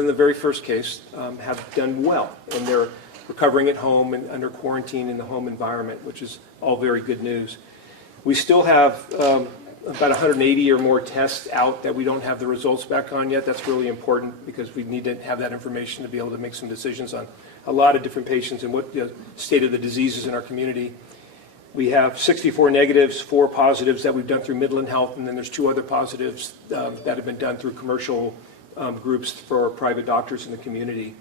in the very first case, have done well, and they're recovering at home and under quarantine in the home environment, which is all very good news. We still have about 180 or more tests out that we don't have the results back on yet. That's really important because we need to have that information to be able to make some decisions on a lot of different patients and what the state of the disease is in our community. We have 64 negatives, 4 positives that we've done through Midland Health, and then there's 2 other positives that have been done through commercial groups for private doctors in the community.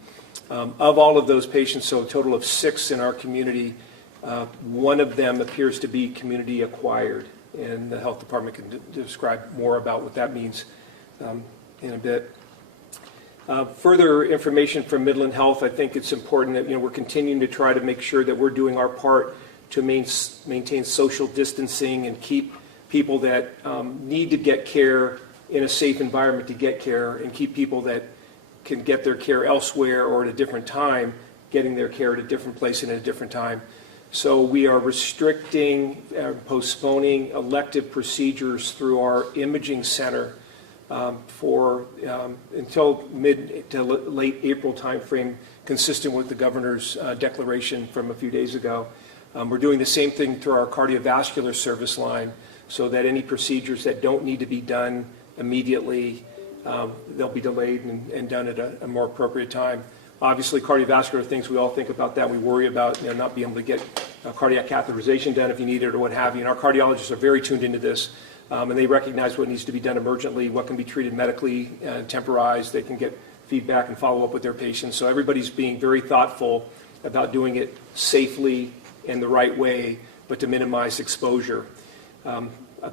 Of all of those patients, so a total of 6 in our community, 1 of them appears to be community acquired, and the health department can describe more about what that means in a bit. Further information from Midland Health, I think it's important that we're continuing to try to make sure that we're doing our part to maintain social distancing and keep people that need to get care in a safe environment to get care, and keep people that can get their care elsewhere or at a different time, getting their care at a different place and at a different time. So we are restricting, postponing elective procedures through our imaging center until mid to late April timeframe, consistent with the governor's declaration from a few days ago. We're doing the same thing through our cardiovascular service line, so that any procedures that don't need to be done immediately, they'll be delayed and done at a more appropriate time. Obviously, cardiovascular things, we all think about that. We worry about not being able to get cardiac catheterization done if you need it or what have you. And our cardiologists are very tuned into this, and they recognize what needs to be done emergently, what can be treated medically, temporized. They can get feedback and follow up with their patients. So everybody's being very thoughtful about doing it safely and the right way, but to minimize exposure. An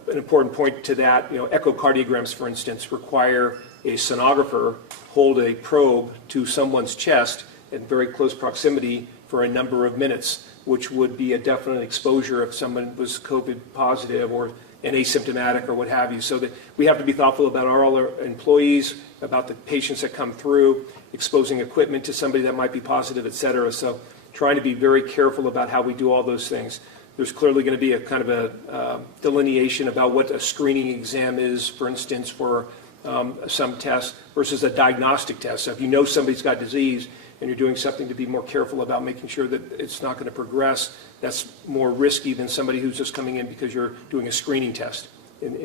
important point to that, echocardiograms, for instance, require a sonographer hold a probe to someone's chest in very close proximity for a number of minutes, which would be a definite exposure if someone was COVID positive or an asymptomatic or what have you. So that we have to be thoughtful about all our employees, about the patients that come through, exposing equipment to somebody that might be positive, et cetera. So trying to be very careful about how we do all those things. There's clearly going to be a kind of a delineation about what a screening exam is, for instance, for some tests versus a diagnostic test. So if you know somebody's got disease and you're doing something to be more careful about making sure that it's not going to progress, that's more risky than somebody who's just coming in because you're doing a screening test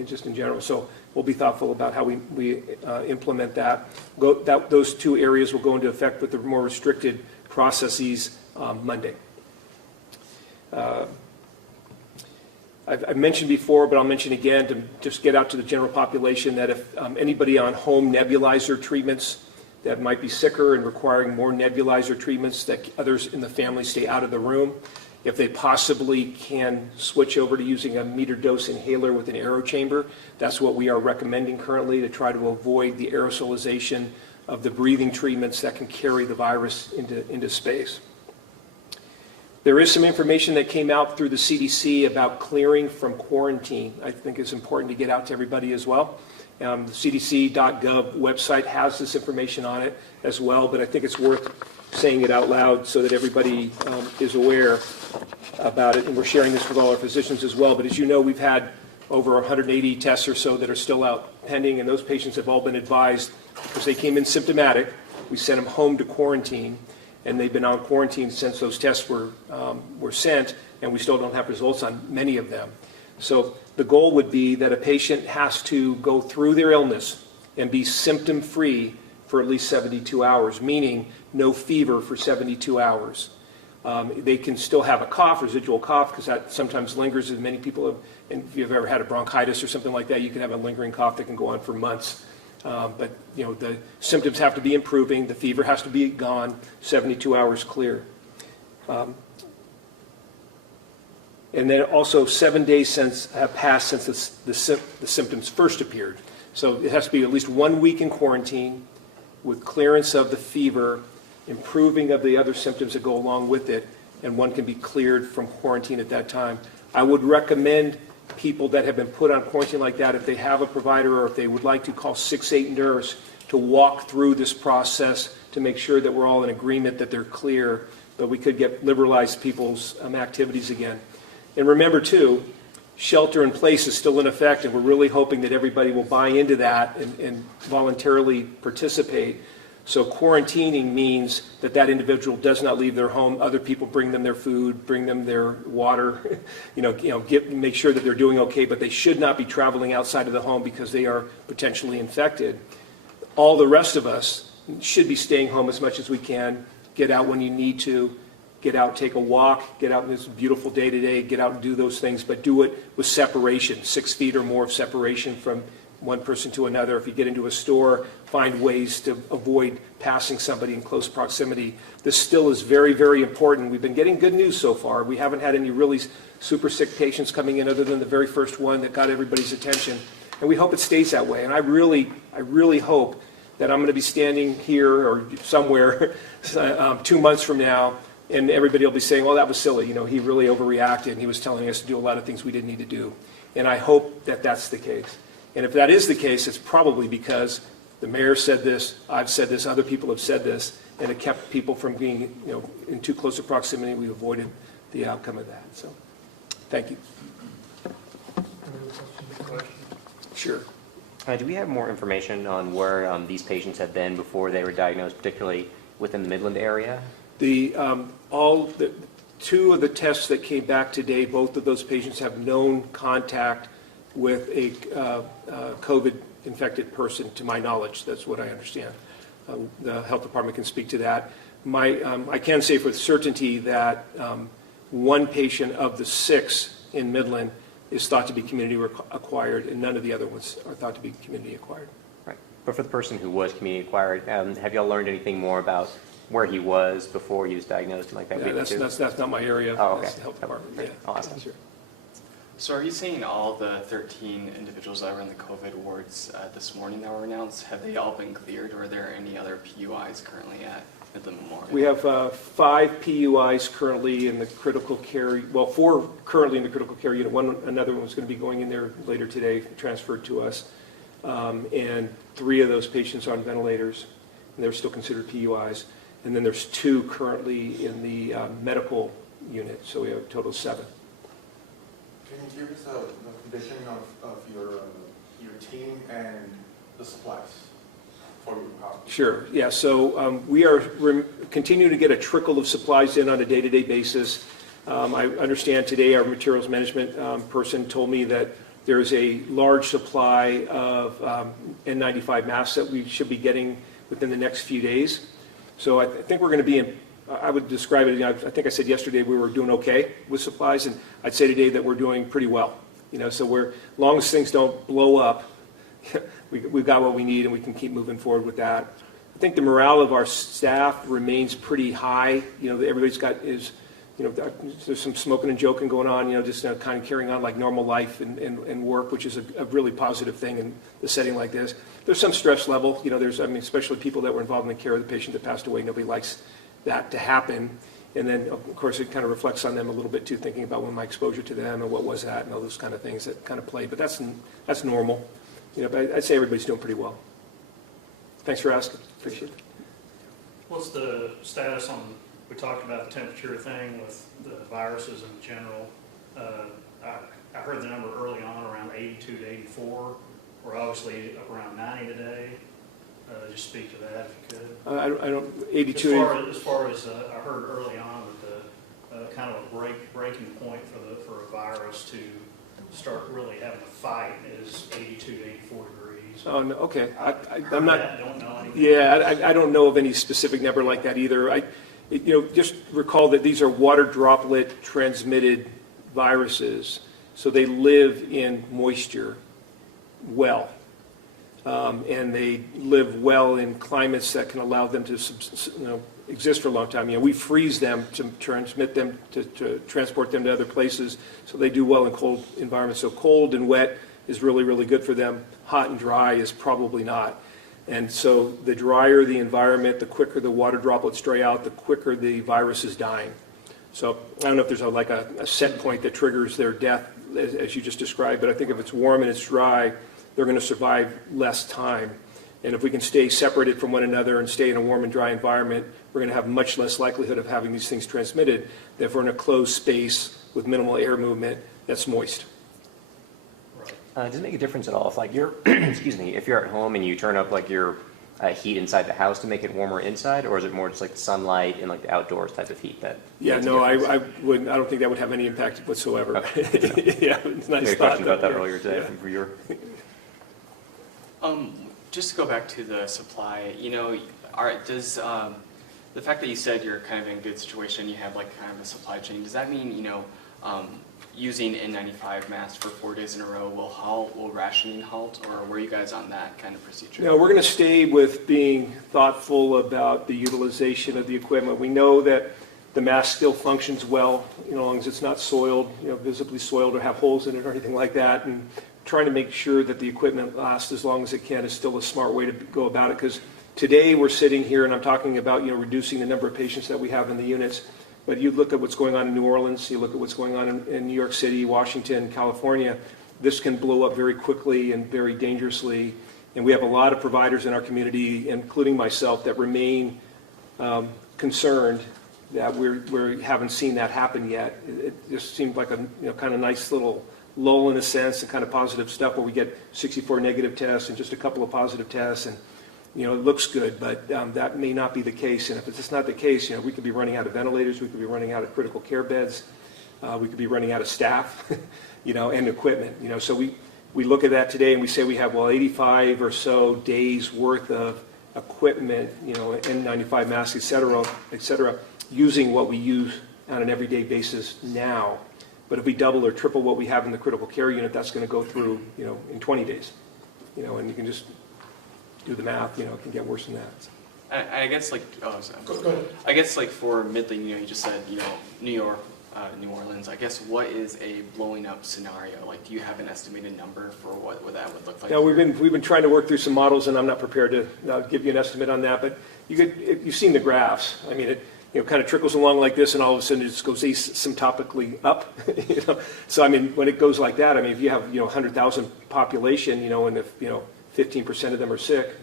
just in general. So we'll be thoughtful about how we implement that. Those 2 areas will go into effect with the more restricted processes Monday. I've mentioned before, but I'll mention again to just get out to the general population that if anybody on home nebulizer treatments that might be sicker and requiring more nebulizer treatments, that others in the family stay out of the room. If they possibly can switch over to using a metered dose inhaler with an aero chamber, that's what we are recommending currently to try to avoid the aerosolization of the breathing treatments that can carry the virus into space. There is some information that came out through the CDC about clearing from quarantine. I think it's important to get out to everybody as well. The CDC.gov website has this information on it as well, but I think it's worth saying it out loud so that everybody is aware about it, and we're sharing this with all our physicians as well. But as you know, we've had over 180 tests or so that are still out pending, and those patients have all been advised because they came in symptomatic. We sent them home to quarantine, and they've been on quarantine since those tests were sent, and we still don't have results on many of them. So the goal would be that a patient has to go through their illness and be symptom-free for at least 72 hours, meaning no fever for 72 hours. They can still have a cough, residual cough, because that sometimes lingers, and many people have, and if you've ever had a bronchitis or something like that, you can have a lingering cough that can go on for months. But the symptoms have to be improving, the fever has to be gone, 72 hours clear. And then also 7 days have passed since the symptoms first appeared. So it has to be at least 1 week in quarantine with clearance of the fever, improving of the other symptoms that go along with it, and one can be cleared from quarantine at that time. I would recommend people that have been put on quarantine like that, if they have a provider or if they would like to, call 6-8 nurse to walk through this process to make sure that we're all in agreement that they're clear, but we could get liberalized people's activities again. And remember too, shelter in place is still in effect, and we're really hoping that everybody will buy into that and voluntarily participate. So quarantining means that that individual does not leave their home. Other people bring them their food, bring them their water, make sure that they're doing okay, but they should not be traveling outside of the home because they are potentially infected. All the rest of us should be staying home as much as we can. Get out when you need to. Get out, take a walk, get out in this beautiful day today, get out and do those things, but do it with separation, 6 feet or more of separation from one person to another. If you get into a store, find ways to avoid passing somebody in close proximity. This still is very, very important. We've been getting good news so far. We haven't had any really super sick patients coming in other than the very first one that got everybody's attention. And we hope it stays that way. And I really hope that I'm going to be standing here or somewhere 2 months from now, and everybody will be saying, well, that was silly. He really overreacted, and he was telling us to do a lot of things we didn't need to do. And I hope that that's the case. And if that is the case, it's probably because the mayor said this, I've said this, other people have said this, and it kept people from being, in too close a proximity. We avoided the outcome of that. So, thank you. Sure. Do we have more information on where these patients had been before they were diagnosed, particularly within the Midland area? Two of the tests that came back today, both of those patients have known contact with a COVID-infected person, to my knowledge. That's what I understand. The health department can speak to that. I can say for certainty that one patient of the 6 in Midland is thought to be community acquired, and none of the other ones are thought to be community acquired. Right. But for the person who was community acquired, have y'all learned anything more about where he was before he was diagnosed and like that? Yeah, that's not my area. Oh, okay. That's the health department. Yeah. Awesome. Sure. So are you saying all the 13 individuals that were in the COVID wards this morning that were announced, have they all been cleared, or are there any other PUIs currently at Midland Memorial? We have 5 PUIs currently in the critical care, 4 currently in the critical care unit. Another one was going to be going in there later today, transferred to us. And 3 of those patients on ventilators, and they're still considered PUIs. And then there's 2 currently in the medical unit, so we have a total of 7. Can you give us the condition of your team and the supplies for your hospital? Sure. Yeah. So we are continuing to get a trickle of supplies in on a day-to-day basis. I understand today our materials management person told me that there is a large supply of N95 masks that we should be getting within the next few days. So I think we're going to be in. I would describe it, I think I said yesterday we were doing okay with supplies, and I'd say today that we're doing pretty well. So as long as things don't blow up, we've got what we need, and we can keep moving forward with that. I think the morale of our staff remains pretty high. Everybody's got there's some smoking and joking going on, just kind of carrying on like normal life and work, which is a really positive thing in the setting like this. There's some stress level, especially people that were involved in the care of the patient that passed away. Nobody likes that to happen. And then, of course, it kind of reflects on them a little bit, too, thinking about when my exposure to them and what was that and all those kind of things that kind of play. But that's normal. But I'd say everybody's doing pretty well. Thanks for asking. Appreciate it. What's the status on, we talked about the temperature thing with the viruses in general. I heard the number early on around 82 to 84. We're obviously up around 90 today. Just speak to that if you could. I don't, 82. As far as I heard early on that the kind of a breaking point for a virus to start really having a fight is 82 to 84 degrees. Oh, no, okay. I'm not. Don't know anything. Yeah, I don't know of any specific number like that either. Just recall that these are water droplet transmitted viruses, so they live in moisture well. And they live well in climates that can allow them to exist for a long time. We freeze them to transmit them, to transport them to other places, so they do well in cold environments. So cold and wet is really, really good for them. Hot and dry is probably not. And so the drier the environment, the quicker the water droplets dry out, the quicker the virus is dying. So I don't know if there's a set point that triggers their death, as you just described, but I think if it's warm and it's dry, they're going to survive less time. And if we can stay separated from one another and stay in a warm and dry environment, we're going to have much less likelihood of having these things transmitted than if we're in a closed space with minimal air movement that's moist. Does it make a difference at all if you're, excuse me, if you're at home and you turn up your heat inside the house to make it warmer inside, or is it more just like the sunlight and like the outdoors type of heat that? Yeah, makes a no, difference? I wouldn't, I don't think that would have any impact whatsoever. Okay. Yeah, it's I nice had a thought. question about that yeah. earlier today Yeah. from your. Just to go back to the supply, does the fact that you said you're kind of in a good situation, you have like kind of a supply chain, does that mean, using N95 masks for 4 days in a row will rationing halt, or were you guys on that kind of procedure? No, we're going to stay with being thoughtful about the utilization of the equipment. We know that the mask still functions well, as long as it's not soiled, visibly soiled or have holes in it or anything like that. And trying to make sure that the equipment lasts as long as it can is still a smart way to go about it. Because today we're sitting here and I'm talking about, reducing the number of patients that we have in the units. But you look at what's going on in New Orleans, you look at what's going on in New York City, Washington, California, this can blow up very quickly and very dangerously. And we have a lot of providers in our community, including myself, that remain concerned that we haven't seen that happen yet. It just seemed like a kind of nice little lull in a sense, and kind of positive stuff where we get 64 negative tests and just a couple of positive tests, and it looks good, but that may not be the case. And if it's just not the case, we could be running out of ventilators, we could be running out of critical care beds, we could be running out of staff, and equipment. So we look at that today and we say we have 85 or so days worth of equipment, N95 masks, et cetera, using what we use on an everyday basis now. But if we double or triple what we have in the critical care unit, that's going to go through, in 20 days. And you can just do the math, it can get worse than that. I guess Go ahead. I guess like for Midland, you just said, New York, New Orleans, I guess what is a blowing up scenario? Like, do you have an estimated number for what that would look like? Yeah, we've been trying to work through some models, and I'm not prepared to give you an estimate on that, but you've seen the graphs. I mean, it kind of trickles along like this, and all of a sudden it just goes asymptotically up. So I mean, when it goes like that, I mean, if you have 100,000 population, and if 15% of them are sick,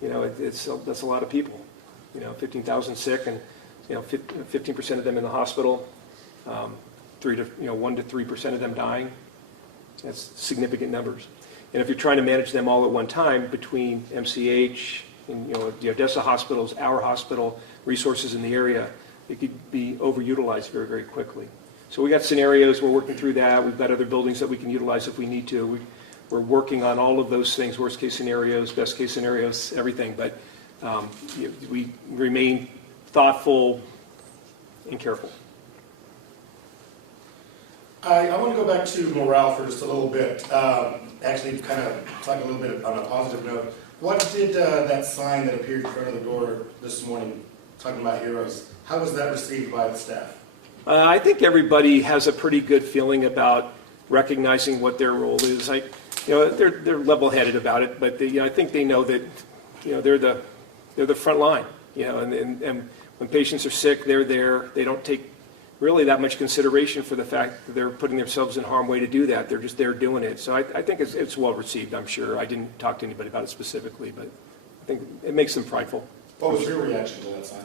that's a lot of people. 15,000 sick, and 15% of them in the hospital, 1 to 3% of them dying. That's significant numbers. And if you're trying to manage them all at one time between MCH and the Odessa hospitals, our hospital, resources in the area, it could be overutilized very, very quickly. So we got scenarios, we're working through that. We've got other buildings that we can utilize if we need to. We're working on all of those things, worst case scenarios, best case scenarios, everything. But we remain thoughtful and careful. I want to go back to morale for just a little bit. Actually, kind of talk a little bit on a positive note. What did that sign that appeared in front of the door this morning, talking about heroes, how was that received by the staff? I think everybody has a pretty good feeling about recognizing what their role is. They're level-headed about it, but I think they know that they're the front line. And when patients are sick, they're there. They don't take really that much consideration for the fact that they're putting themselves in harm's way to do that. They're just there doing it. So I think it's well received, I'm sure. I didn't talk to anybody about it specifically, but I think it makes them prideful. What was your reaction to that sign?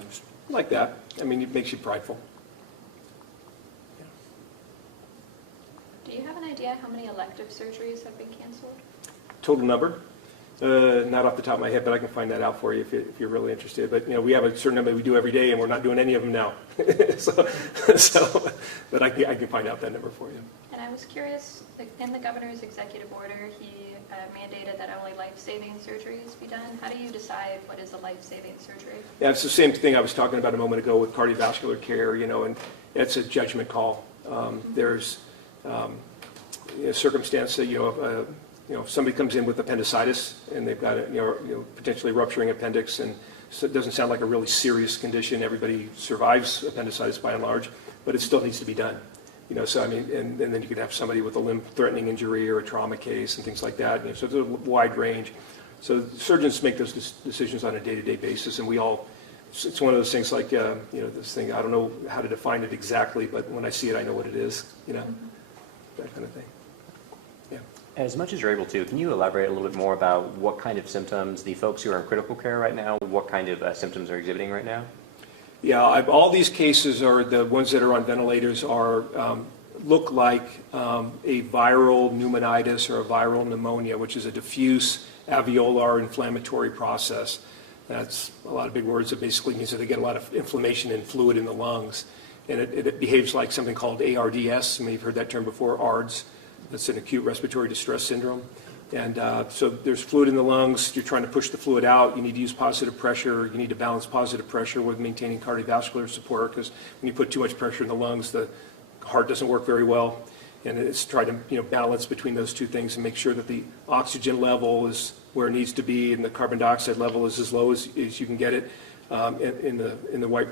Like that. I mean, it makes you prideful. Do you have an idea how many elective surgeries have been canceled? Total number? Not off the top of my head, but I can find that out for you if you're really interested. But we have a certain number we do every day, and we're not doing any of them now. But I can find out that number for you. And I was curious, in the governor's executive order, he mandated that only life-saving surgeries be done. How do you decide what is a life-saving surgery? Yeah, it's the same thing I was talking about a moment ago with cardiovascular care. And it's a judgment call. There's a circumstance that if somebody comes in with appendicitis and they've got potentially rupturing appendix, and so it doesn't sound like a really serious condition. Everybody survives appendicitis by and large, but it still needs to be done. So I mean, and then you could have somebody with a limb-threatening injury or a trauma case and things like that. So it's a wide range. So surgeons make those decisions on a day-to-day basis, and we all. It's one of those things like this thing. I don't know how to define it exactly, but when I see it, I know what it is. That kind of thing. Yeah. As much as you're able to, can you elaborate a little bit more about what kind of symptoms the folks who are in critical care right now, what kind of symptoms are exhibiting right now? Yeah, all these cases are the ones that are on ventilators look like a viral pneumonitis or a viral pneumonia, which is a diffuse alveolar inflammatory process. That's a lot of big words. It basically means that they get a lot of inflammation and fluid in the lungs. And it behaves like something called ARDS. You may have heard that term before, ARDS. That's an acute respiratory distress syndrome. And so there's fluid in the lungs. You're trying to push the fluid out. You need to use positive pressure. You need to balance positive pressure with maintaining cardiovascular support, because when you put too much pressure in the lungs, the heart doesn't work very well. And it's trying to balance between those two things and make sure that the oxygen level is where it needs to be and the carbon dioxide level is as low as you can get it in the right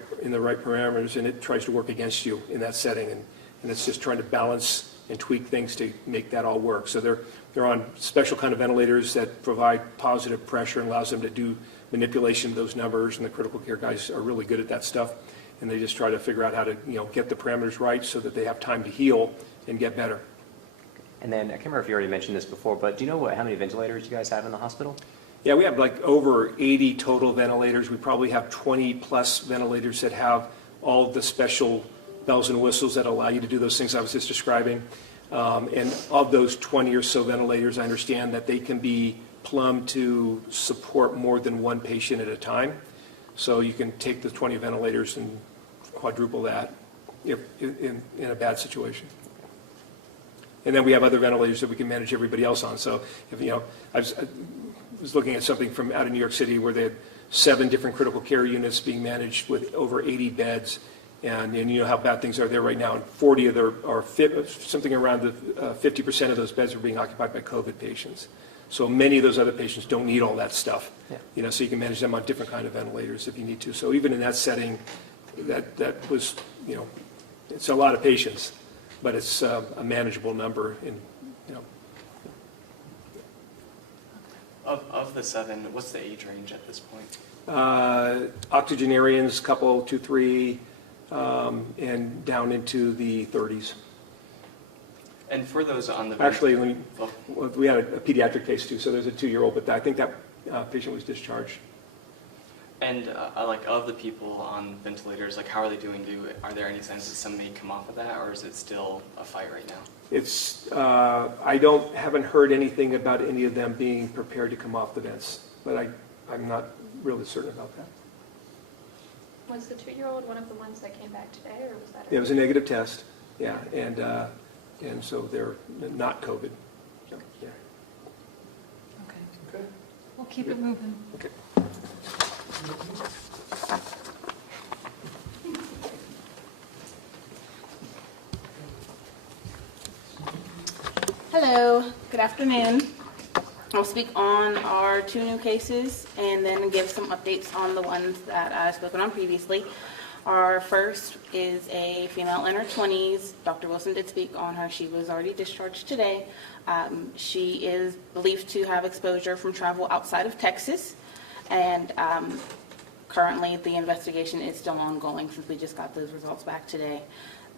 parameters. And it tries to work against you in that setting. And it's just trying to balance and tweak things to make that all work. So they're on special kind of ventilators that provide positive pressure and allows them to do manipulation of those numbers. And the critical care guys are really good at that stuff. And they just try to figure out how to get the parameters right so that they have time to heal and get better. And then, I can't remember if you already mentioned this before, but do you know how many ventilators you guys have in the hospital? Yeah, we have like over 80 total ventilators. We probably have 20 plus ventilators that have all the special bells and whistles that allow you to do those things I was just describing. And of those 20 or so ventilators, I understand that they can be plumbed to support more than one patient at a time. So you can take the 20 ventilators and quadruple that if in a bad situation. And then we have other ventilators that we can manage everybody else on. So if I was looking at something from out of New York City where they had 7 different critical care units being managed with over 80 beds. And you know how bad things are there right now. And 40 of their, or something around the 50% of those beds are being occupied by COVID patients. So many of those other patients don't need all that stuff. Yeah. So you can manage them on different kind of ventilators if you need to. So even in that setting, that was, it's a lot of patients, but it's a manageable number. Of the 7, what's the age range at this point? Octogenarians, couple, 2, 3, and down into the 30s. And for those on the Actually, we had a pediatric case too, so there's a 2-year-old, but I think that patient was discharged. And of the people on ventilators, how are they doing? Are there any signs that some may come off of that, or is it still a fight right now? It's I haven't heard anything about any of them being prepared to come off the vents, but I'm not really certain about that. Was the 2-year-old one of the ones that came back today, or was that? It was a negative test, yeah, and so they're not COVID. So, yeah. Okay. We'll keep it moving. Okay. Hello, good afternoon. I'll speak on our 2 new cases and then give some updates on the ones that I've spoken on previously. Our first is a female in her 20s. Dr. Wilson did speak on her. She was already discharged today. She is believed to have exposure from travel outside of Texas, and currently the investigation is still ongoing since we just got those results back today.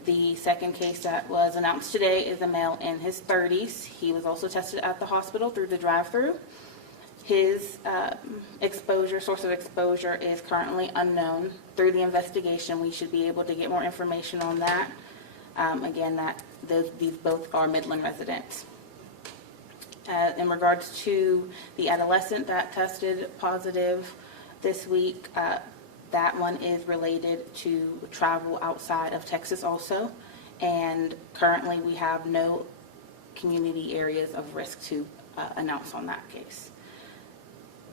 The second case that was announced today is a male in his 30s. He was also tested at the hospital through the drive-through. His source of exposure is currently unknown. Through the investigation, we should be able to get more information on that. Again, these both are Midland residents. In regards to the adolescent that tested positive this week, that one is related to travel outside of Texas also. And currently, we have no community areas of risk to announce on that case.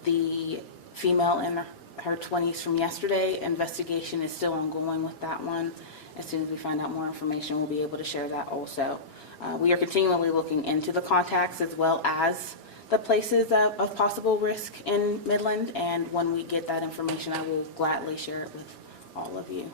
The female in her 20s from yesterday, investigation is still ongoing with that one. As soon as we find out more information, we'll be able to share that also. We are continually looking into the contacts as well as the places of possible risk in Midland, and when we get that information, I will gladly share it with all of you.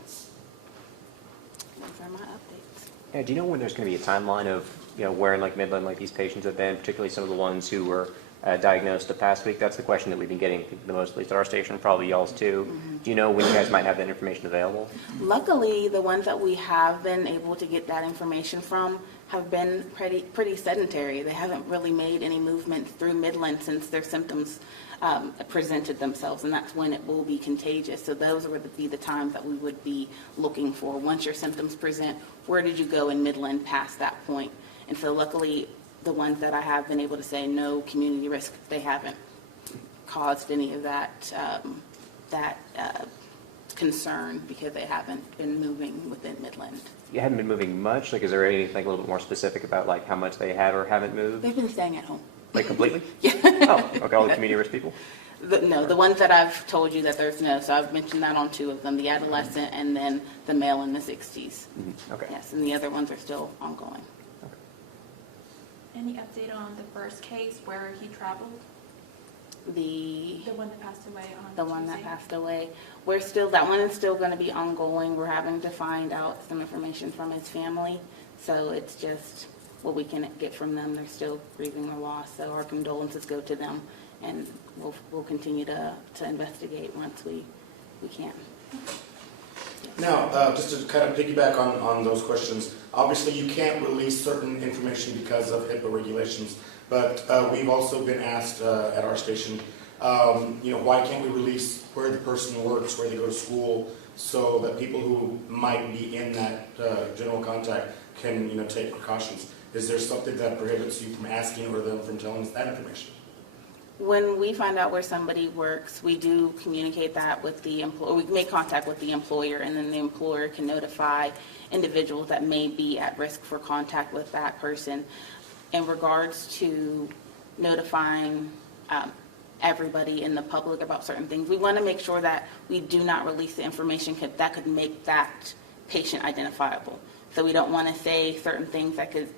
Those are my updates. Yeah, do you know when there's going to be a timeline of where in Midland these patients have been, particularly some of the ones who were diagnosed the past week? That's the question that we've been getting the most, at least at our station, probably y'all's too. Mm-hmm. Do you know when you guys might have that information available? Luckily, the ones that we have been able to get that information from have been pretty sedentary. They haven't really made any movement through Midland since their symptoms presented themselves, and that's when it will be contagious. So those would be the times that we would be looking for. Once your symptoms present, where did you go in Midland past that point? And so luckily, the ones that I have been able to say no community risk, they haven't caused any of that, concern because they haven't been moving within Midland. You haven't been moving much? Like, is there anything a little bit more specific about like how much they have or haven't moved? They've been staying at home. Like completely? Yeah. Oh, okay, all the community risk people? No, the ones that I've told you that there's no, so I've mentioned that on 2 of them, the adolescent and then the male in the 60s. Okay. Yes, and the other ones are still ongoing. Any update on the first case where he traveled? The The one that passed away on the one that Tuesday? passed away, that one is still going to be ongoing. We're having to find out some information from his family. So it's just what we can get from them. They're still grieving their loss. So our condolences go to them, and we'll continue to investigate once we can. Now, just to kind of piggyback on those questions, obviously you can't release certain information because of HIPAA regulations, but we've also been asked at our station, why can't we release where the person works, where they go to school, so that people who might be in that general contact can, take precautions? Is there something that prohibits you from asking or them from telling us that information? When we find out where somebody works, we do communicate that with the employer. We make contact with the employer, and then the employer can notify individuals that may be at risk for contact with that person. In regards to notifying everybody in the public about certain things, we want to make sure that we do not release the information that could make that patient identifiable. So we don't want to say certain things that could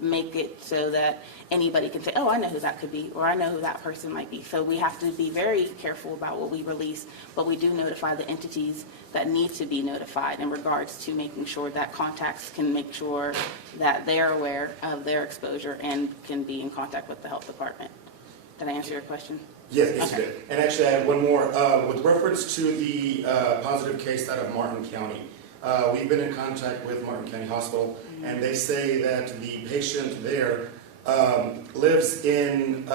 make it so that anybody can say, oh, I know who that could be, or I know who that person might be. So we have to be very careful about what we release, but we do notify the entities that need to be notified in regards to making sure that contacts can make sure that they're aware of their exposure and can be in contact with the health department. Did I answer your question? Yes, Okay. you did. And actually, I had one more. With reference to the positive case out of Martin County, we've been in contact with Martin County Hospital, and they say that the patient there lives in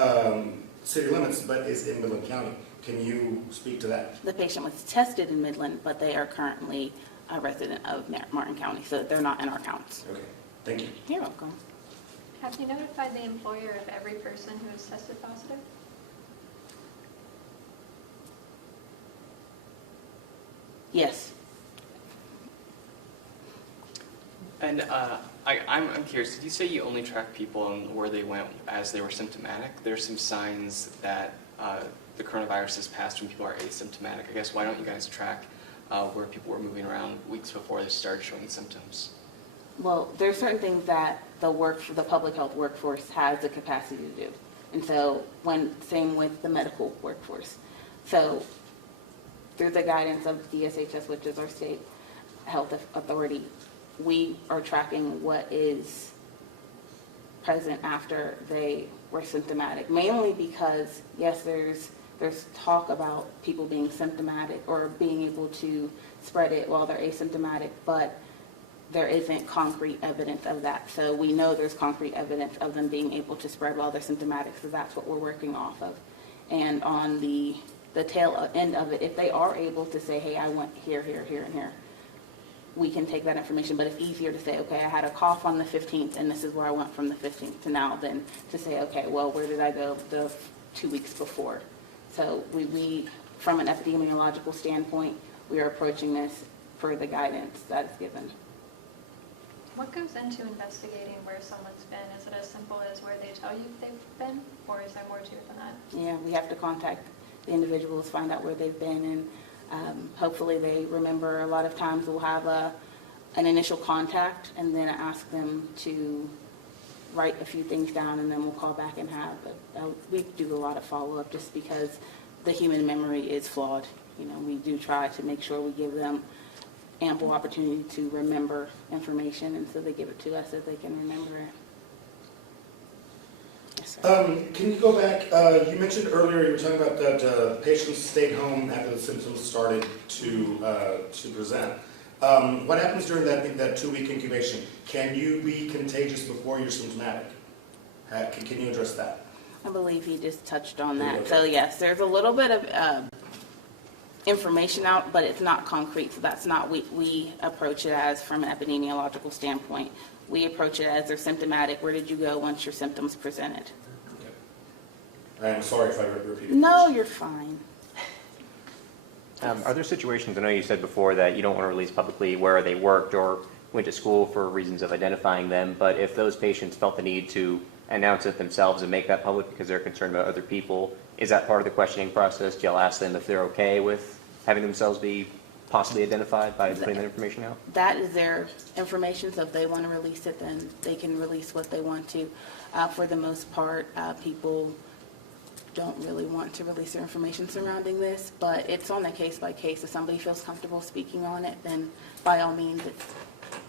city limits but is in Midland County. Can you speak to that? The patient was tested in Midland, but they are currently a resident of Martin County, so they're not in our counts. Okay, thank you. You're welcome. Have you notified the employer of every person who has tested positive? Yes. And I'm curious, did you say you only track people and where they went as they were symptomatic? There's some signs that the coronavirus has passed when people are asymptomatic. I guess why don't you guys track where people were moving around weeks before they started showing symptoms? Well, there are certain things that the public health workforce has the capacity to do. And so same with the medical workforce. So through the guidance of DSHS, which is our state health authority, we are tracking what is present after they were symptomatic, mainly because, yes, there's talk about people being symptomatic or being able to spread it while they're asymptomatic, but there isn't concrete evidence of that. So we know there's concrete evidence of them being able to spread while they're symptomatic, so that's what we're working off of. And on the tail end of it, if they are able to say, hey, I went here, here, here, and here, we can take that information, but it's easier to say, okay, I had a cough on the 15th, and this is where I went from the 15th to now, than to say, okay, well, where did I go the 2 weeks before? So we, from an epidemiological standpoint, we are approaching this per the guidance that is given. What goes into investigating where someone's been? Is it as simple as where they tell you they've been, or is there more to it than that? Yeah, we have to contact the individuals, find out where they've been, and hopefully they remember. A lot of times we'll have an initial contact and then ask them to write a few things down, and then we'll call back and have, we do a lot of follow-up just because the human memory is flawed. We do try to make sure we give them ample opportunity to remember information, and so they give it to us so they can remember it. Yes, sir. Can you go back? You mentioned earlier you were talking about that patients stayed home after the symptoms started to present. What happens during that 2-week incubation? Can you be contagious before you're symptomatic? Can you address that? I believe he just touched on that. Okay. So yes, there's a little bit of information out, but it's not concrete. So that's not we approach it as from an epidemiological standpoint. We approach it as they're symptomatic. Where did you go once your symptoms presented? I'm sorry if I repeated. No, you're fine. Are there situations, I know you said before that you don't want to release publicly where they worked or went to school for reasons of identifying them, but if those patients felt the need to announce it themselves and make that public because they're concerned about other people, is that part of the questioning process? Do y'all ask them if they're okay with having themselves be possibly identified by putting that information out? That is their information, so if they want to release it, then they can release what they want to. For the most part, people don't really want to release their information surrounding this, but it's on a case by case. If somebody feels comfortable speaking on it, then by all means,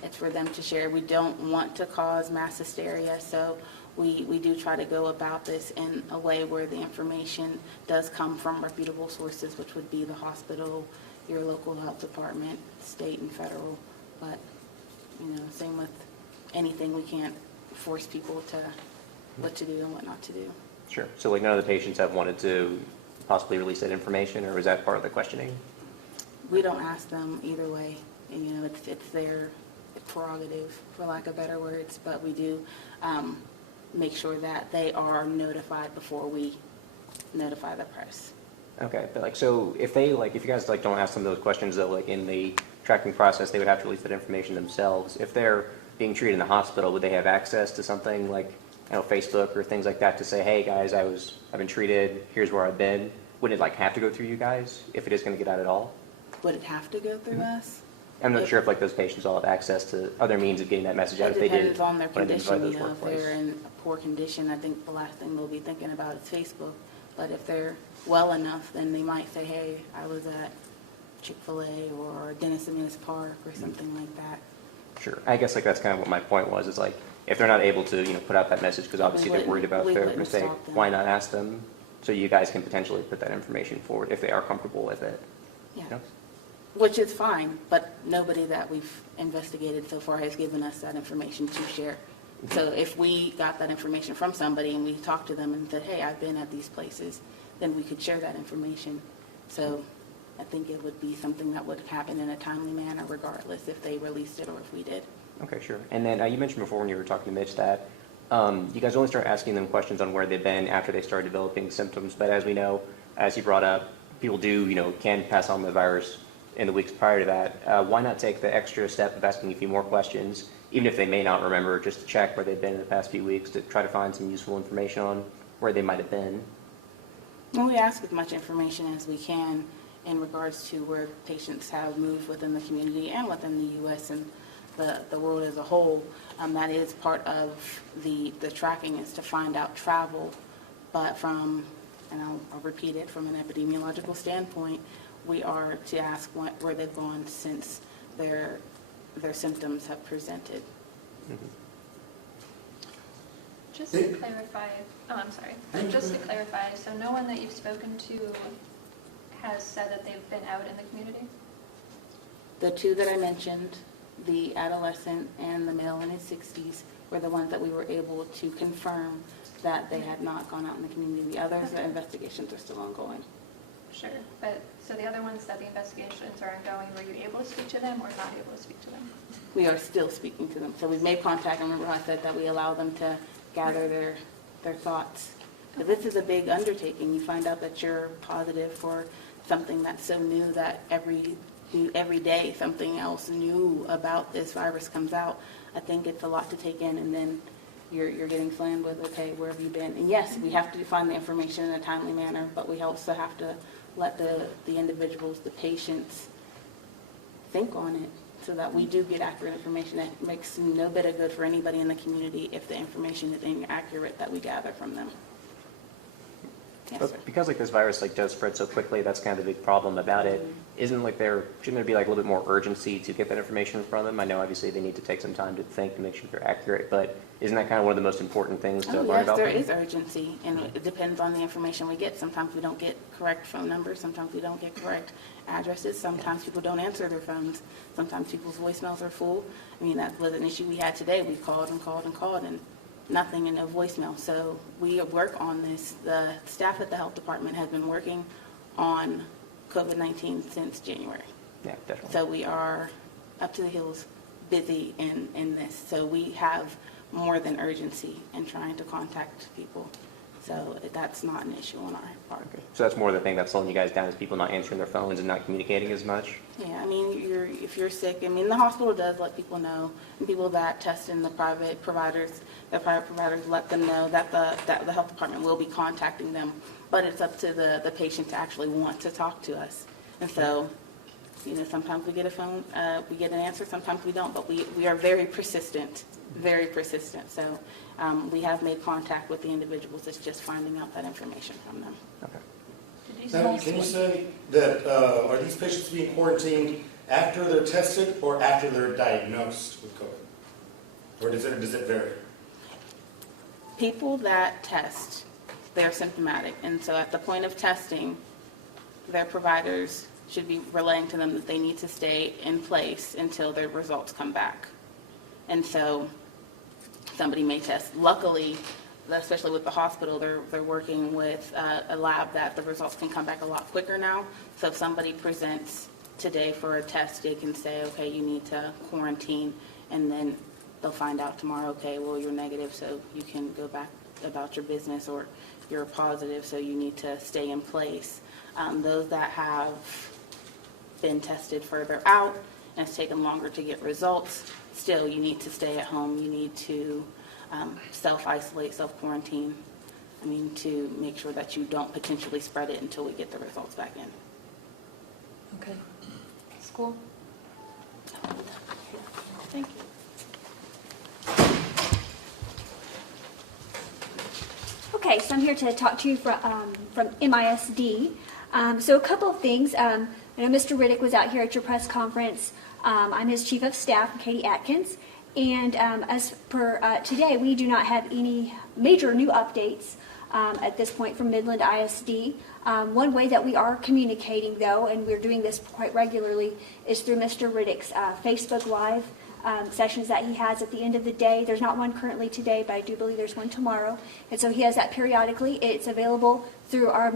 it's for them to share. We don't want to cause mass hysteria, so we do try to go about this in a way where the information does come from reputable sources, which would be the hospital, your local health department, state and federal. But, same with anything, we can't force people to what to do and what not to do. Sure. So like none of the patients have wanted to possibly release that information, or was that part of the questioning? We don't ask them either way. And, it's their prerogative, for lack of better words, but we do make sure that they are notified before we notify the press. Okay, but so if you guys don't ask them those questions though, in the tracking process, they would have to release that information themselves. If they're being treated in the hospital, would they have access to something like Facebook or things like that to say, hey guys, I've been treated, here's where I've been? Wouldn't it have to go through you guys if it is going to get out at all? Would it have to go through us? I'm not sure if those patients all have access to other means of getting that message out. It if they did, depends on their condition. If workplace. they're in a poor condition, I think the last thing they'll be thinking about is Facebook. But if they're well enough, then they might say, hey, I was at Chick-fil-A or Dennis and Menace Park or something like that. Sure. I guess that's kind of what my point was, is if they're not able to put out that message because obviously they're worried about, they're going to say, why not ask them so you guys can potentially put that information forward if they are comfortable with it. Yeah. You know? Which is fine, but nobody that we've investigated so far has given us that information to share. So if we got that information from somebody and we talked to them and said, hey, I've been at these places, then we could share that information. So I think it would be something that would happen in a timely manner regardless if they released it or if we did. Okay, sure. And then you mentioned before when you were talking to Mitch that you guys only start asking them questions on where they've been after they start developing symptoms. But as we know, as you brought up, people can pass on the virus in the weeks prior to that. Why not take the extra step of asking a few more questions, even if they may not remember, just to check where they've been in the past few weeks to try to find some useful information on where they might have been? Well, we ask as much information as we can in regards to where patients have moved within the community and within the U.S. and the world as a whole. That is part of the tracking, is to find out travel. But and I'll repeat it, from an epidemiological standpoint, we are to ask where they've gone since their symptoms have presented. Mm-hmm. Just to clarify, I'm sorry. Just to clarify, so no one that you've spoken to has said that they've been out in the community? The two that I mentioned, the adolescent and the male in his 60s, were the ones that we were able to confirm that they had not gone out in the community. The others, the investigations are still ongoing. Sure, but so the other ones that the investigations are ongoing, were you able to speak to them or not able to speak to them? We are still speaking to them. So we've made contact. Remember I said that we allow them to gather their thoughts. But this is a big undertaking. You find out that you're positive for something that's so new that every day something else new about this virus comes out. I think it's a lot to take in, and then you're getting slammed with, okay, where have you been? And yes, we have to find the information in a timely manner, but we also have to let the individuals, the patients, think on it so that we do get accurate information. It makes no bit of good for anybody in the community if the information is inaccurate that we gather from them. Yes, But because this virus does spread so quickly, that's kind of the big problem about it. Shouldn't there be a little bit more urgency to get that information from them? I know obviously they need to take some time to think to make sure they're accurate, but isn't that kind of one of the most important things to learn about? Yes, there is urgency, and it depends on the information we get. Sometimes we don't get correct phone numbers. Sometimes we don't get correct addresses. Sometimes people don't answer their phones. Sometimes people's voicemails are full. I mean, that was an issue we had today. We called and called and called, and nothing and no voicemail. So we work on this. The staff at the health department has been working on COVID-19 since January. Yeah, definitely. So we are up to the hills busy in this. So we have more than urgency in trying to contact people So that's not an issue on our part. So that's more the thing that's slowing you guys down is people not answering their phones and not communicating as much? Yeah, I mean, if you're sick, I mean, the hospital does let people know, and people that test in the private providers let them know that the health department will be contacting them, but it's up to the patient to actually want to talk to us. And so, sometimes we get we get an answer, sometimes we don't, but we are very persistent. So we have made contact with the individuals. It's just finding out that information from them. Okay. Now, can you say that, are these patients being quarantined after they're tested or after they're diagnosed with COVID? Or does it vary? People that test, they're symptomatic. And so at the point of testing, their providers should be relaying to them that they need to stay in place until their results come back. And so somebody may test. Luckily, especially with the hospital, they're working with a lab that the results can come back a lot quicker now. So if somebody presents today for a test, they can say, okay, you need to quarantine, and then they'll find out tomorrow, okay, well, you're negative, so you can go back about your business, or you're positive, so you need to stay in place. Those that have been tested further out and it's taken longer to get results, still you need to stay at home. You need to self-isolate, self-quarantine, to make sure that you don't potentially spread it until we get the results back in. Okay. School? Thank you. Okay, so I'm here to talk to you from MISD. So a couple of things. I know Mr. Riddick was out here at your press conference. I'm his chief of staff, Katie Atkins. And as per today, we do not have any major new updates at this point from Midland ISD. One way that we are communicating, though, and we're doing this quite regularly, is through Mr. Riddick's Facebook Live sessions that he has at the end of the day. There's not one currently today, but I do believe there's one tomorrow. And so he has that periodically. It's available through our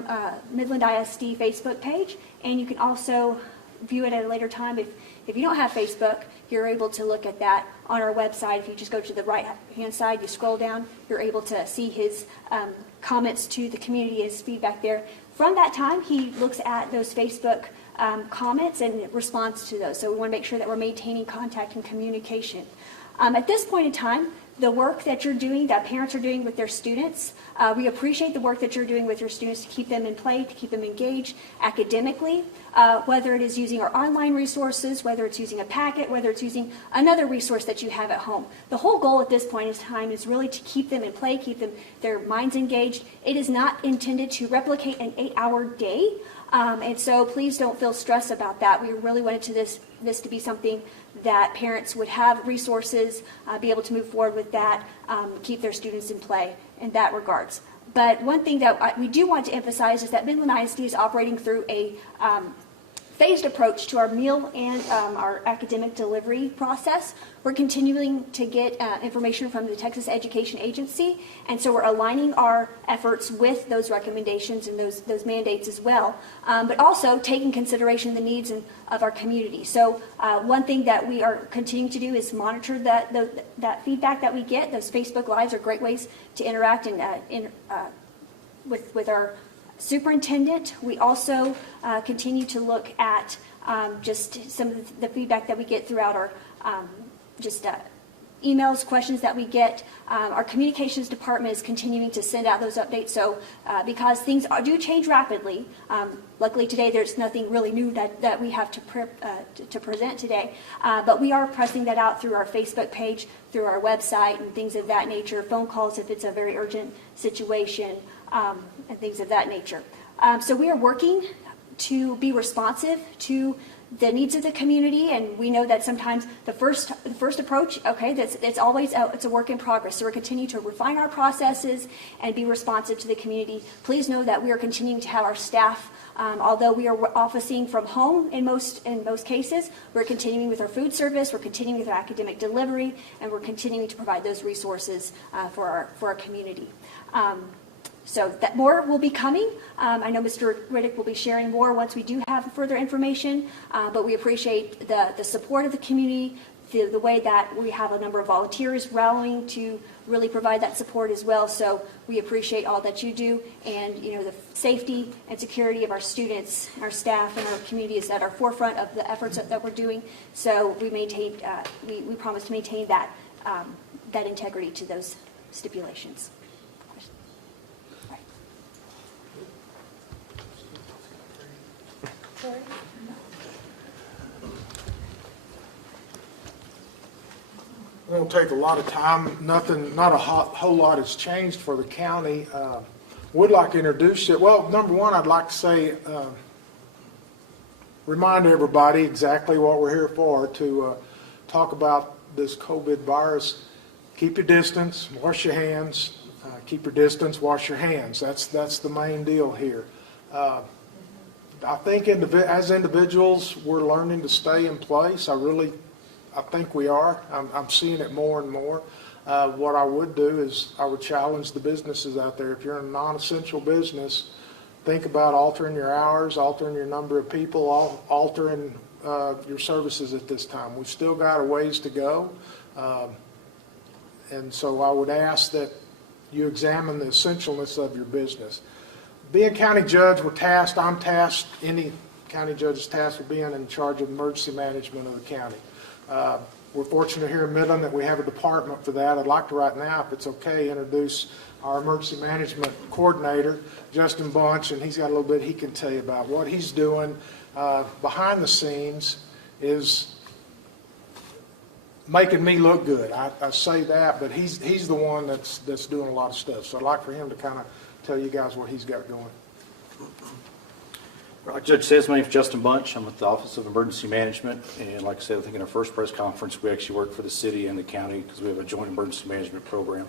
Midland ISD Facebook page, and you can also view it at a later time. If you don't have Facebook, you're able to look at that on our website. If you just go to the right-hand side, you scroll down, you're able to see his comments to the community, his feedback there. From that time, he looks at those Facebook comments and responds to those. So we want to make sure that we're maintaining contact and communication. At this point in time, the work that you're doing, that parents are doing with their students, we appreciate the work that you're doing with your students to keep them in play, to keep them engaged academically, whether it is using our online resources, whether it's using a packet, whether it's using another resource that you have at home. The whole goal at this point in time is really to keep them in play, keep their minds engaged. It is not intended to replicate an 8-hour day. And so please don't feel stressed about that. We really wanted this to be something that parents would have resources, be able to move forward with that, keep their students in play in that regards. But one thing that we do want to emphasize is that Midland ISD is operating through a phased approach to our meal and our academic delivery process. We're continuing to get information from the Texas Education Agency, and so we're aligning our efforts with those recommendations and those mandates as well, but also taking consideration the needs of our community. So one thing that we are continuing to do is monitor that feedback that we get. Those Facebook Lives are great ways to interact with our superintendent. We also continue to look at just some of the feedback that we get throughout our emails, questions that we get. Our communications department is continuing to send out those updates. So because things do change rapidly, luckily today there's nothing really new that we have to present today, but we are pressing that out through our Facebook page, through our website, and things of that nature, phone calls if it's a very urgent situation, and things of that nature. So we are working to be responsive to the needs of the community, and we know that sometimes the first approach, okay, it's always it's a work in progress. So we're continuing to refine our processes and be responsive to the community. Please know that we are continuing to have our staff, although we are officing from home in most cases, we're continuing with our food service, we're continuing with our academic delivery, and we're continuing to provide those resources for our community. So that more will be coming. I know Mr. Riddick will be sharing more once we do have further information, but we appreciate the support of the community, the way that we have a number of volunteers rallying to really provide that support as well. So we appreciate all that you do, and the safety and security of our students, our staff, and our community is at our forefront of the efforts that we're doing. So we maintain, we promise to maintain that that integrity to those stipulations. Won't take a lot of time. Nothing, not a whole lot has changed for the county. Would like to introduce it. Well, number one, I'd like to say, remind everybody exactly what we're here for, to talk about this COVID virus. Keep your distance, wash your hands. Keep your distance, wash your hands. That's the main deal here. I think as individuals, we're learning to stay in place. I think we are. I'm seeing it more and more. What I would do is I would challenge the businesses out there. If you're in a non-essential business, think about altering your hours, altering your number of people, altering your services at this time. We've still got a ways to go. And so I would ask that you examine the essentialness of your business. Being county judge, I'm tasked, any county judge is tasked with being in charge of emergency management of the county. We're fortunate here in Midland that we have a department for that. I'd like to right now, if it's okay, introduce our emergency management coordinator, Justin Bunch, and he's got a little bit he can tell you about what he's doing behind the scenes is making me look good. I say that, but he's the one that's doing a lot of stuff. So I'd like for him to kind of tell you guys what he's got going. Like Judge says, my name's Justin Bunch. I'm with the Office of Emergency Management, and like I said, I think in our first press conference, we actually work for the city and the county because we have a joint emergency management program.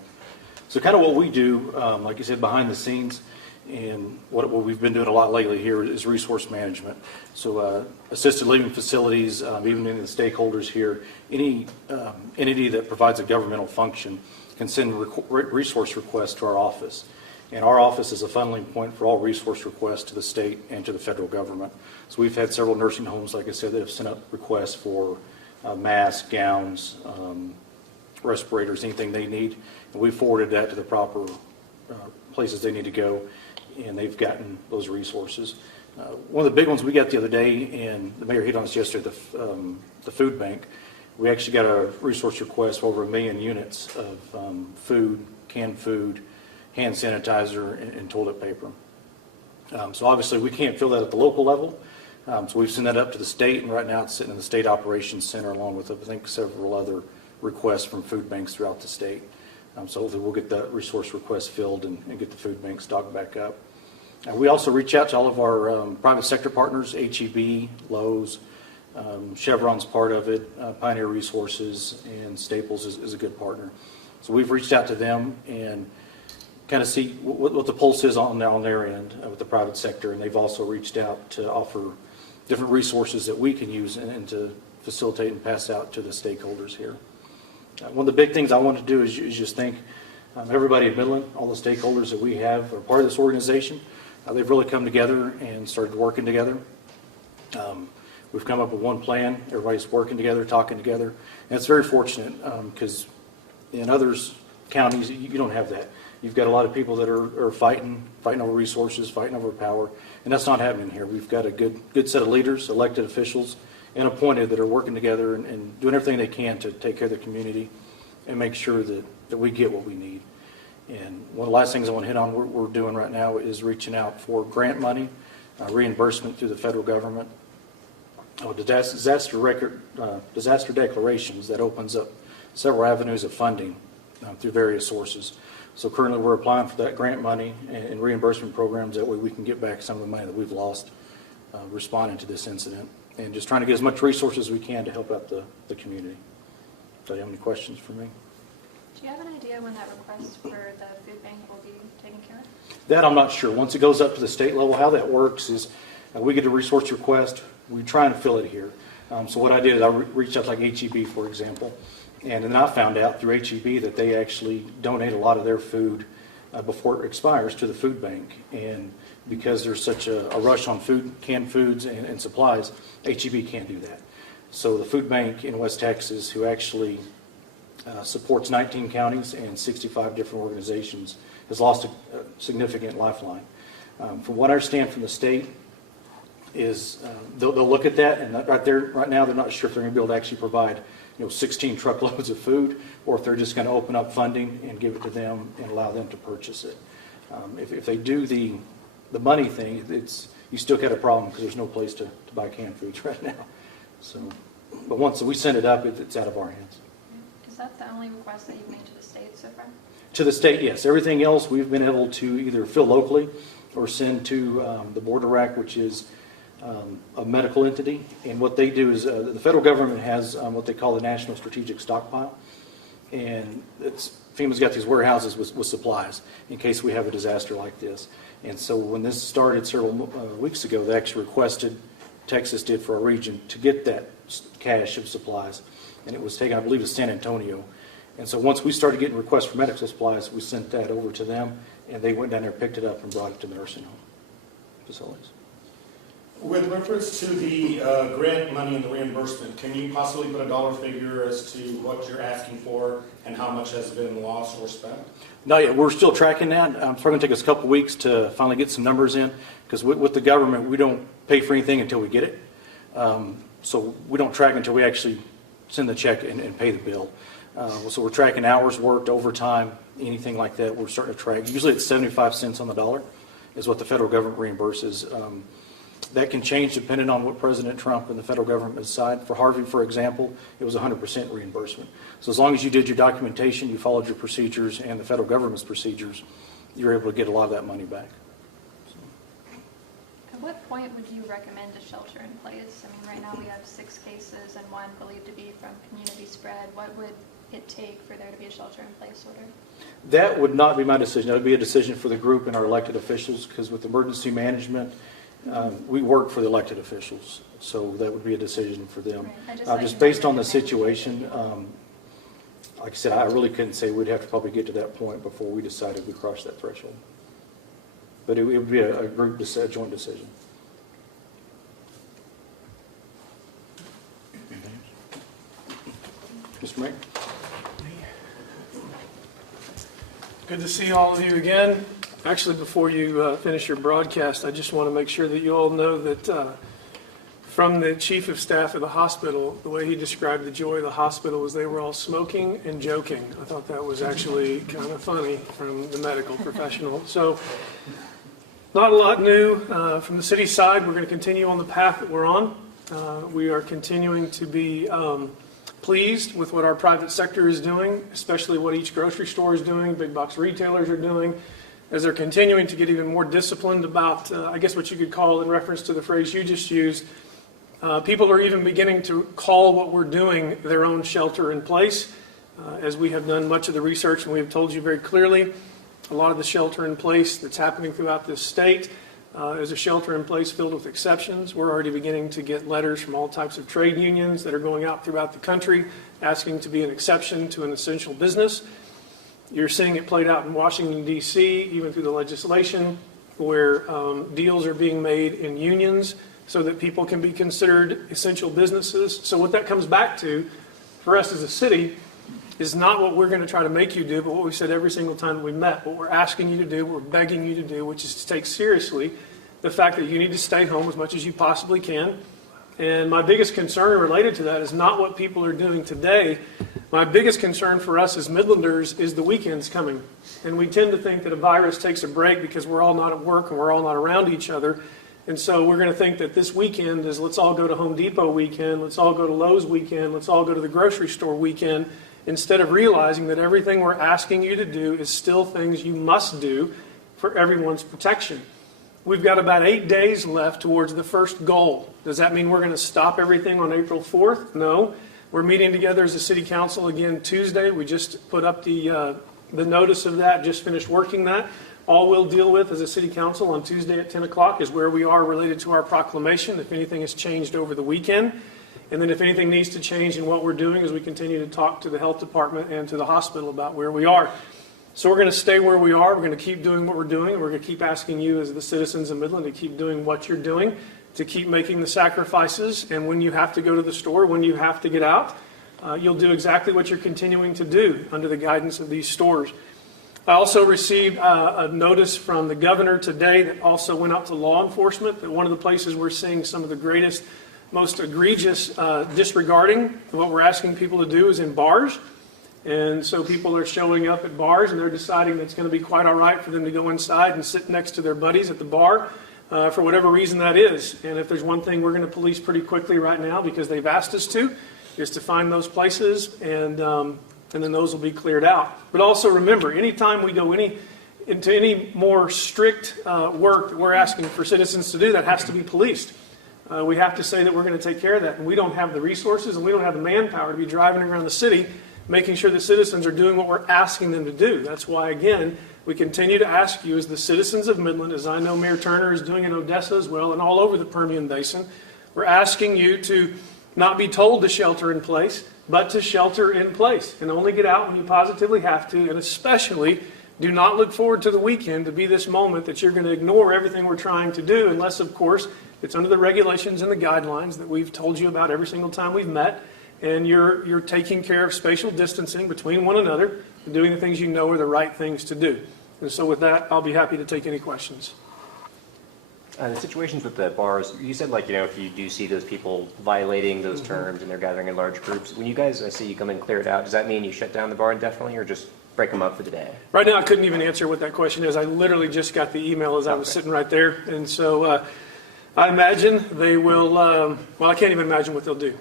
So kind of what we do, like you said, behind the scenes, and what we've been doing a lot lately here is resource management. So assisted living facilities, even in the stakeholders here, any entity that provides a governmental function can send resource requests to our office. And our office is a funneling point for all resource requests to the state and to the federal government. So we've had several nursing homes, like I said, that have sent up requests for masks, gowns, respirators, anything they need. And we forwarded that to the proper places they need to go, and they've gotten those resources. One of the big ones we got the other day, and the mayor hit on this yesterday, the food bank. We actually got a resource request for over 1 million units of food, canned food, hand sanitizer, and toilet paper. So obviously we can't fill that at the local level. So we've sent that up to the state, and right now it's sitting in the State Operations Center along with, I think, several other requests from food banks throughout the state. So hopefully we'll get that resource request filled and get the food bank stocked back up. We also reach out to all of our private sector partners, HEB, Lowe's, Chevron's part of it, Pioneer Resources, and Staples is a good partner. So we've reached out to them and kind of see what the pulse is on their end with the private sector, and they've also reached out to offer different resources that we can use and to facilitate and pass out to the stakeholders here. One of the big things I want to do is just thank everybody at Midland, all the stakeholders that we have are part of this organization. They've really come together and started working together. We've come up with one plan. Everybody's working together, talking together, and it's very fortunate because in other counties you don't have that. You've got a lot of people that are fighting over resources, fighting over power, and that's not happening here. We've got a good set of leaders, elected officials, and appointed that are working together and doing everything they can to take care of the community and make sure that we get what we need. And one of the last things I want to hit on we're doing right now is reaching out for grant money, reimbursement through the federal government, disaster declarations that opens up several avenues of funding through various sources. So currently we're applying for that grant money and reimbursement programs. That way we can get back some of the money that we've lost responding to this incident, and just trying to get as much resources as we can to help out the community. Do you have any questions for me? Do you have an idea when that request for the food bank will be taken care of? That I'm not sure. Once it goes up to the state level, how that works is we get a resource request. We try and fill it here. So what I did is I reached out to like HEB, for example, and then I found out through HEB that they actually donate a lot of their food before it expires to the food bank. And because there's such a rush on food, canned foods and supplies, HEB can't do that. So the food bank in West Texas, who actually supports 19 counties and 65 different organizations, has lost a significant lifeline. From what I understand from the state is they'll look at that, and right now they're not sure if they're going to be able to actually provide 16 truckloads of food, or if they're just going to open up funding and give it to them and allow them to purchase it. If they do the money thing, you still got a problem because there's no place to buy canned foods right now. So, but once we send it up, it's out of our hands. Is that the only request that you've made to the state so far? To the state, yes. Everything else we've been able to either fill locally or send to the Border Rack, which is a medical entity. And what they do is the federal government has what they call the National Strategic Stockpile. And FEMA's got these warehouses with supplies in case we have a disaster like this. And so when this started several weeks ago, they actually requested, Texas did for our region, to get that cache of supplies. And it was taken, I believe, to San Antonio. And so once we started getting requests for medical supplies, we sent that over to them, and they went down there, picked it up, and brought it to the nursing home facilities. With reference to the grant money and the reimbursement, can you possibly put a dollar figure as to what you're asking for and how much has been lost or spent? Not yet. We're still tracking that. It's probably going to take us a couple weeks to finally get some numbers in, because with the government, we don't pay for anything until we get it. So we don't track until we actually send the check and pay the bill. So we're tracking hours worked, overtime, anything like that. We're starting to track. Usually it's 75 cents on the dollar is what the federal government reimburses. That can change depending on what President Trump and the federal government decide. For Harvey, for example, it was 100% reimbursement. So as long as you did your documentation, you followed your procedures and the federal government's procedures, you're able to get a lot of that money back. At what point would you recommend a shelter in place? I mean, right now we have 6 cases and 1 believed to be from community spread. What would it take for there to be a shelter in place order? That would not be my decision. That would be a decision for the group and our elected officials, because with emergency management, we work for the elected officials. So that would be a decision for them. Right. Just based on the situation, like I said, I really couldn't say. We'd have to probably get to that point before we decided we crossed that threshold. But it would be a group joint decision. Mr. Mayor? Good to see all of you again. Actually, before you finish your broadcast, I just want to make sure that you all know that from the chief of staff of the hospital, the way he described the joy of the hospital was they were all smoking and joking. I thought that was actually kind of funny from the medical professional. So not a lot new. From the city side, we're going to continue on the path that we're on. We are continuing to be pleased with what our private sector is doing, especially what each grocery store is doing, big box retailers are doing, as they're continuing to get even more disciplined about, I guess what you could call, in reference to the phrase you just used, people are even beginning to call what we're doing their own shelter in place, as we have done much of the research and we have told you very clearly. A lot of the shelter in place that's happening throughout this state is a shelter in place filled with exceptions. We're already beginning to get letters from all types of trade unions that are going out throughout the country asking to be an exception to an essential business. You're seeing it played out in Washington, D.C., even through the legislation, where deals are being made in unions so that people can be considered essential businesses. So what that comes back to, for us as a city, is not what we're going to try to make you do, but what we said every single time we met. What we're asking you to do, what we're begging you to do, which is to take seriously the fact that you need to stay home as much as you possibly can. And my biggest concern related to that is not what people are doing today. My biggest concern for us as Midlanders is the weekends coming. And we tend to think that a virus takes a break because we're all not at work and we're all not around each other. And so we're going to think that this weekend is let's all go to Home Depot weekend, let's all go to Lowe's weekend, let's all go to the grocery store weekend, instead of realizing that everything we're asking you to do is still things you must do for everyone's protection. We've got about 8 days left towards the first goal. Does that mean we're going to stop everything on April 4th? No. We're meeting together as a city council again Tuesday. We just put up the notice of that, just finished working that. All we'll deal with as a city council on Tuesday at 10 o'clock is where we are related to our proclamation, if anything has changed over the weekend. And then if anything needs to change in what we're doing as we continue to talk to the health department and to the hospital about where we are. So we're going to stay where we are. We're going to keep doing what we're doing. We're going to keep asking you as the citizens of Midland to keep doing what you're doing. to keep making the sacrifices, and when you have to go to the store, when you have to get out, you'll do exactly what you're continuing to do under the guidance of these stores. I also received a notice from the governor today that also went out to law enforcement, that one of the places we're seeing some of the greatest, most egregious disregarding of what we're asking people to do is in bars. And so people are showing up at bars and they're deciding that it's going to be quite all right for them to go inside and sit next to their buddies at the bar for whatever reason that is. And if there's one thing we're going to police pretty quickly right now, because they've asked us to, is to find those places, and then those will be cleared out. But also remember, anytime we go into any more strict work that we're asking for citizens to do, that has to be policed. We have to say that we're going to take care of that, and we don't have the resources and we don't have the manpower to be driving around the city making sure that citizens are doing what we're asking them to do. That's why, again, we continue to ask you as the citizens of Midland, as I know Mayor Turner is doing in Odessa as well and all over the Permian Basin, we're asking you to not be told to shelter in place, but to shelter in place and only get out when you positively have to, and especially do not look forward to the weekend to be this moment that you're going to ignore everything we're trying to do, unless, of course, it's under the regulations and the guidelines that we've told you about every single time we've met, and you're taking care of spatial distancing between one another and doing the things you know are the right things to do. And so with that, I'll be happy to take any questions. The situations with the bars, you said, like, if you do see those people violating those terms and they're gathering in large groups, when you guys, I see you come and clear it out, does that mean you shut down the bar indefinitely or just break them up for the day? Right now, I couldn't even answer what that question is. I literally just got the email as I was sitting right there. And so I imagine they will, well, I can't even imagine what they'll do.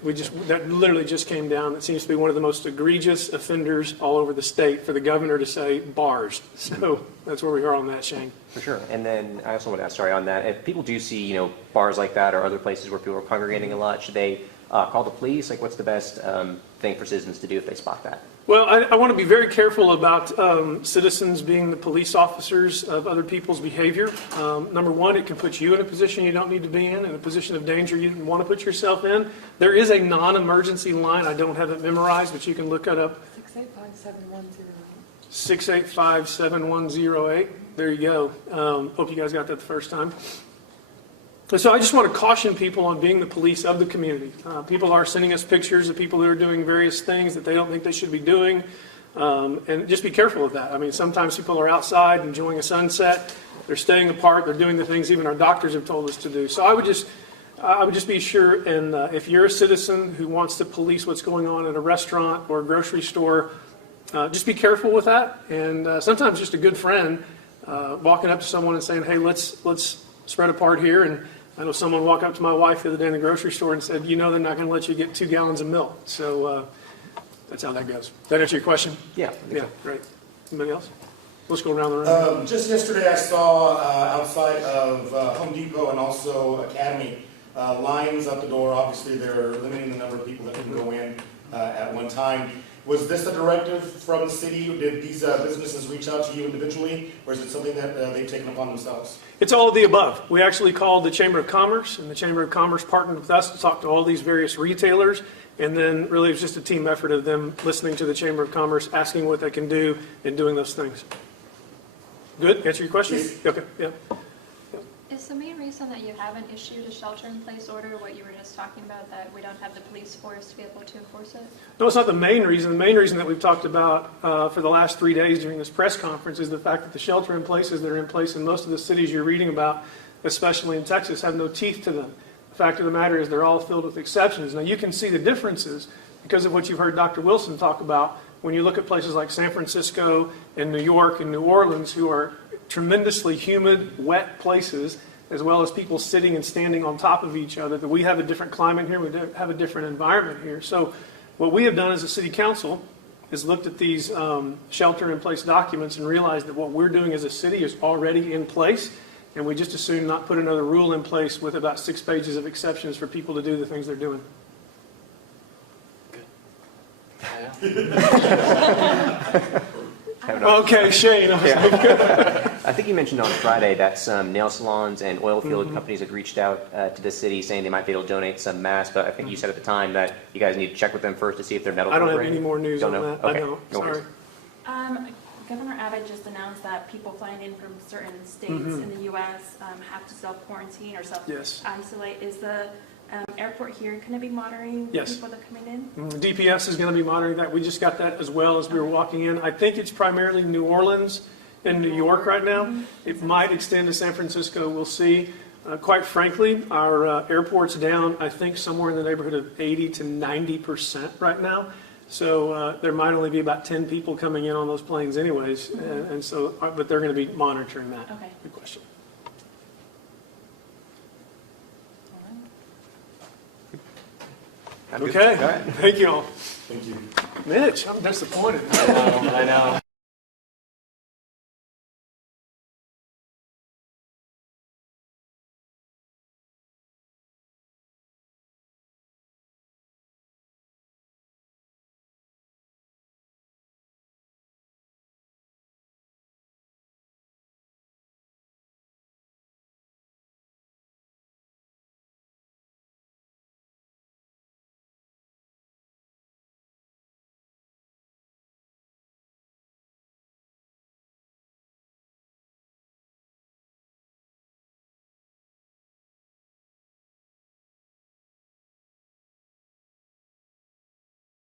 That literally just came down. It seems to be one of the most egregious offenders all over the state for the governor to say bars. So that's where we are on that, Shane. For sure. And then I also want to ask, sorry, on that, if people do see, bars like that or other places where people are congregating a lot, should they call the police? Like, what's the best thing for citizens to do if they spot that? Well, I want to be very careful about citizens being the police officers of other people's behavior. Number one, it can put you in a position you don't need to be in a position of danger you didn't want to put yourself in. There is a non-emergency line. I don't have it memorized, but you can look it up. 685-7108. 685-7108. There you go. Hope you guys got that the first time. So I just want to caution people on being the police of the community. People are sending us pictures of people who are doing various things that they don't think they should be doing. And just be careful of that. I mean, sometimes people are outside enjoying a sunset. They're staying apart. They're doing the things even our doctors have told us to do. So I would just be sure, and if you're a citizen who wants to police what's going on at a restaurant or a grocery store, just be careful with that. And sometimes just a good friend walking up to someone and saying, hey, let's spread apart here. And I know someone walked up to my wife the other day in the grocery store and said, they're not going to let you get 2 gallons of milk. So that's how that goes. Does that answer your question? Yeah. Yeah, great. Anybody else? Let's go around the room. Just yesterday I saw outside of Home Depot and also Academy lines at the door. Obviously they're limiting the number of people that can go in at one time. Was this a directive from the city? Did these businesses reach out to you individually, or is it something that they've taken upon themselves? It's all of the above. We actually called the Chamber of Commerce, and the Chamber of Commerce partnered with us to talk to all these various retailers, and then really it was just a team effort of them listening to the Chamber of Commerce, asking what they can do, and doing those things. Good? Answer your question? Yes. Okay, yeah. Is the main reason that you haven't issued a shelter-in-place order what you were just talking about, that we don't have the police force to be able to enforce it? No, it's not the main reason. The main reason that we've talked about for the last 3 days during this press conference is the fact that the shelter-in-places that are in place in most of the cities you're reading about, especially in Texas, have no teeth to them. The fact of the matter is they're all filled with exceptions. Now, you can see the differences because of what you've heard Dr. Wilson talk about when you look at places like San Francisco and New York and New Orleans, who are tremendously humid, wet places, as well as people sitting and standing on top of each other, that we have a different climate here, we have a different environment here. So what we have done as a city council is looked at these shelter-in-place documents and realized that what we're doing as a city is already in place, and we just as soon not put another rule in place with about 6 pages of exceptions for people to do the things they're doing. Okay, Shane. I think you mentioned on Friday that some nail salons and oil field companies had reached out to the city saying they might be able to donate some masks, but I think you said at the time that you guys need to check with them first to see if they're medical I don't have grade. any more news Don't on know? that. Okay. I don't. No worries. Sorry. Governor Abbott just announced that people flying in from certain states in the U.S. Have to self-quarantine or Yes. self-isolate. Is the airport here going to be monitoring Yes. people that are coming in? DPS is going to be monitoring that. We just got that as well as we were walking in. I think it's primarily New Orleans and New York right now. It might extend to San Francisco. We'll see. Quite frankly, our airport's down, I think, somewhere in the neighborhood of 80 to 90% right now. So there might only be about 10 people coming in on those planes anyways. And so, but they're going to be monitoring that. Okay. Good question. Okay. Thank you all. Thank you. Mitch, I'm disappointed. I know.